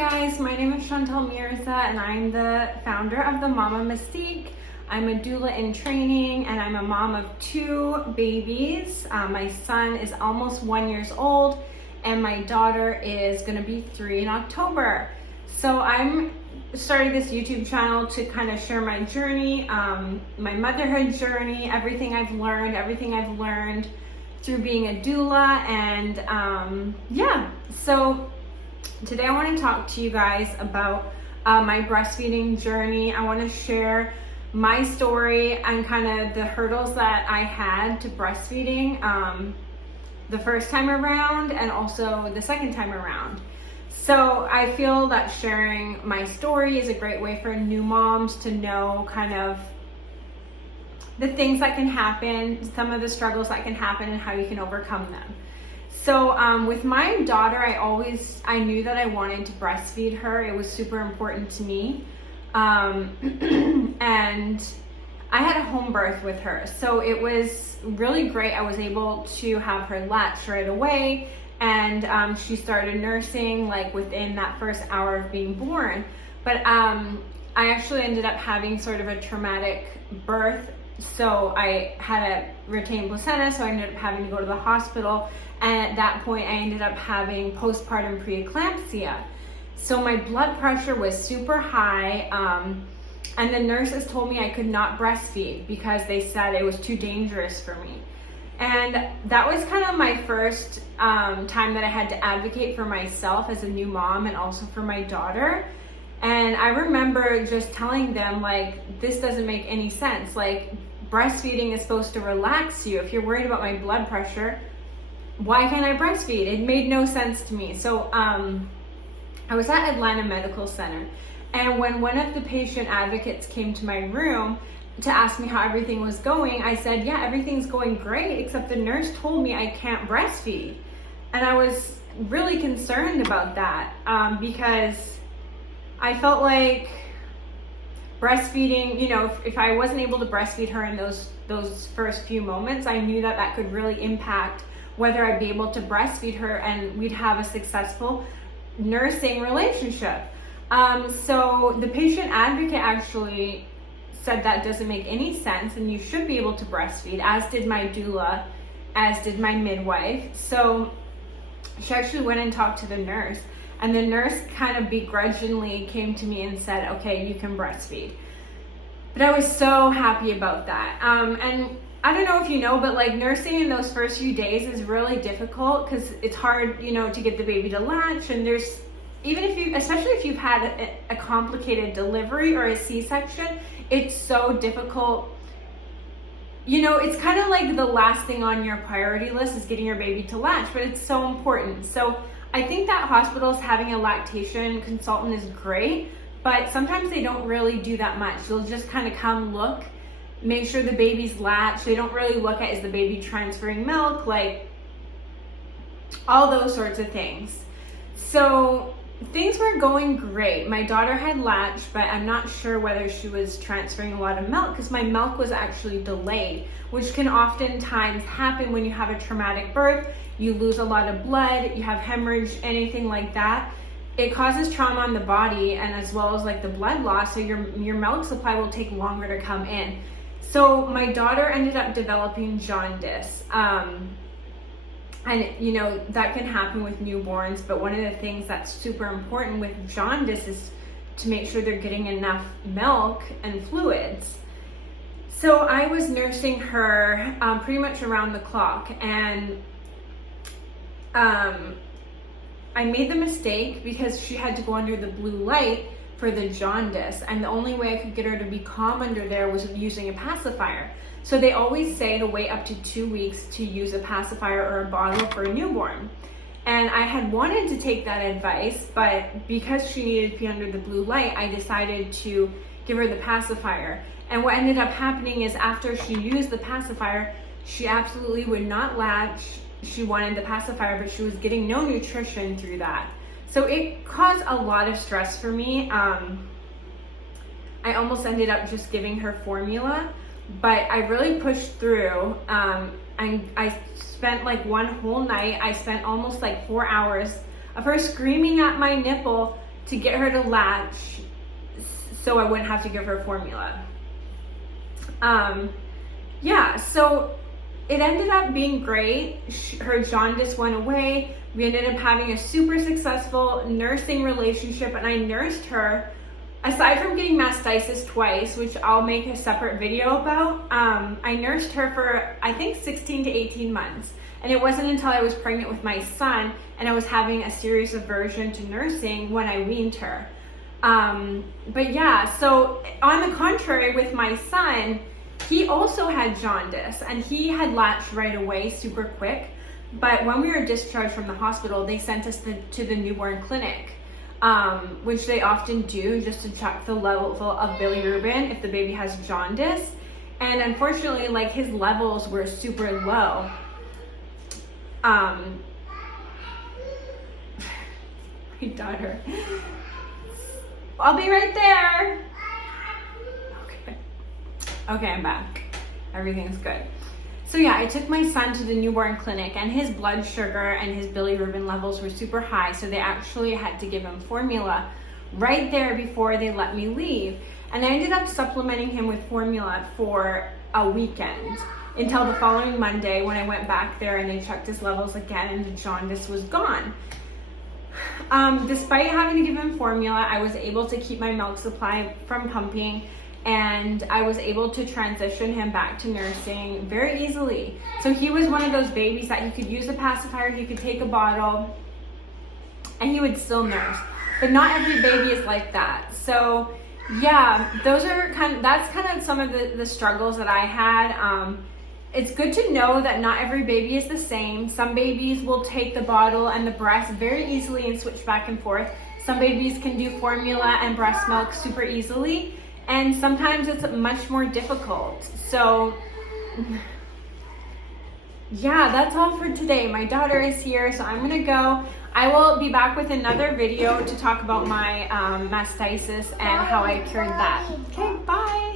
guys, my name is Chantal and I'm the founder of the Mama Mystique. I'm a doula in training and I'm a mom of 2 babies. My son is almost 1 year old and my daughter is gonna be 3 in October. So I'm starting this YouTube channel to kind of share my journey, my motherhood journey, everything I've learned through being a doula, and so today I want to talk to you guys about my breastfeeding journey. I want to share my story and kind of the hurdles that I had to breastfeeding the first time around and also the second time around. So I feel that sharing my story is a great way for new moms to know kind of the things that can happen, some of the struggles that can happen and how you can overcome them. So with my daughter, I knew that I wanted to breastfeed her. It was super important to me. And I had a home birth with her. So it was really great. I was able to have her latch right away. And she started nursing like within that first hour of being born. But I actually ended up having sort of a traumatic birth. So I had a retained placenta, so I ended up having to go to the hospital. And at that point, I ended up having postpartum preeclampsia. So my blood pressure was super high. And the nurses told me I could not breastfeed because they said it was too dangerous for me. And that was kind of my first time that I had to advocate for myself as a new mom and also for my daughter. And I remember just telling them, like, this doesn't make any sense. Like, breastfeeding is supposed to relax you. If you're worried about my blood pressure, why can't I breastfeed? It made no sense to me. So I was at Atlanta Medical Center. And when one of the patient advocates came to my room to ask me how everything was going, I said, yeah, everything's going great, except the nurse told me I can't breastfeed. And I was really concerned about that because I felt like breastfeeding, if I wasn't able to breastfeed her in those first few moments, I knew that that could really impact whether I'd be able to breastfeed her and we'd have a successful nursing relationship. So the patient advocate actually said that doesn't make any sense and you should be able to breastfeed, as did my doula, as did my midwife. So she actually went and talked to the nurse. And the nurse kind of begrudgingly came to me and said, okay, you can breastfeed. But I was so happy about that. And I don't know if you know, but like nursing in those first few days is really difficult because it's hard, to get the baby to latch. And there's, especially if you've had a complicated delivery or a C-section, it's so difficult. It's kind of like the last thing on your priority list is getting your baby to latch, but it's so important. So I think that hospitals having a lactation consultant is great, but sometimes they don't really do that much. They'll just kind of come look, make sure the baby's latched. They don't really look at, is the baby transferring milk, like all those sorts of things. So things were going great. My daughter had latched, but I'm not sure whether she was transferring a lot of milk because my milk was actually delayed, which can oftentimes happen when you have a traumatic birth. You lose a lot of blood, you have hemorrhage, anything like that. It causes trauma on the body and as well as like the blood loss, so your milk supply will take longer to come in. So my daughter ended up developing jaundice. And that can happen with newborns, but one of the things that's super important with jaundice is to make sure they're getting enough milk and fluids. So I was nursing her pretty much around the clock, and I made the mistake because she had to go under the blue light for the jaundice, and the only way I could get her to be calm under there was using a pacifier. So they always say to wait up to 2 weeks to use a pacifier or a bottle for a newborn. And I had wanted to take that advice, but because she needed to be under the blue light, I decided to give her the pacifier. And what ended up happening is after she used the pacifier, she absolutely would not latch. She wanted the pacifier, but she was getting no nutrition through that. So it caused a lot of stress for me. I almost ended up just giving her formula, but I really pushed through. And I spent like one whole night. I spent almost like 4 hours of her screaming at my nipple to get her to latch so I wouldn't have to give her formula. Yeah, so it ended up being great. Her jaundice went away. We ended up having a super successful nursing relationship, and I nursed her. Aside from getting mastitis twice, which I'll make a separate video about, I nursed her for, I think, 16 to 18 months. And it wasn't until I was pregnant with my son and I was having a serious aversion to nursing when I weaned her. But yeah, so on the contrary with my son, he also had jaundice and he had latched right away super quick. But when we were discharged from the hospital, they sent us to the newborn clinic, which they often do just to check the level of bilirubin if the baby has jaundice. And unfortunately, like, his levels were super low. My daughter. I'll be right there. Okay, I'm back. Everything's good. So yeah, I took my son to the newborn clinic and his blood sugar and his bilirubin levels were super high. So they actually had to give him formula right there before they let me leave. And I ended up supplementing him with formula for a weekend until the following Monday when I went back there and they checked his levels again and the jaundice was gone. Despite having to give him formula, I was able to keep my milk supply from pumping, and I was able to transition him back to nursing very easily. So he was one of those babies that you could use a pacifier, he could take a bottle, and he would still nurse. But not every baby is like that. So yeah, that's kind of some of the struggles that I had. It's good to know that not every baby is the same. Some babies will take the bottle and the breast very easily and switch back and forth. Some babies can do formula and breast milk super easily. And sometimes it's much more difficult. So yeah, that's all for today. My daughter is here, so I'm gonna go. I will be back with another video to talk about my mastitis and how I cured that. Okay, bye.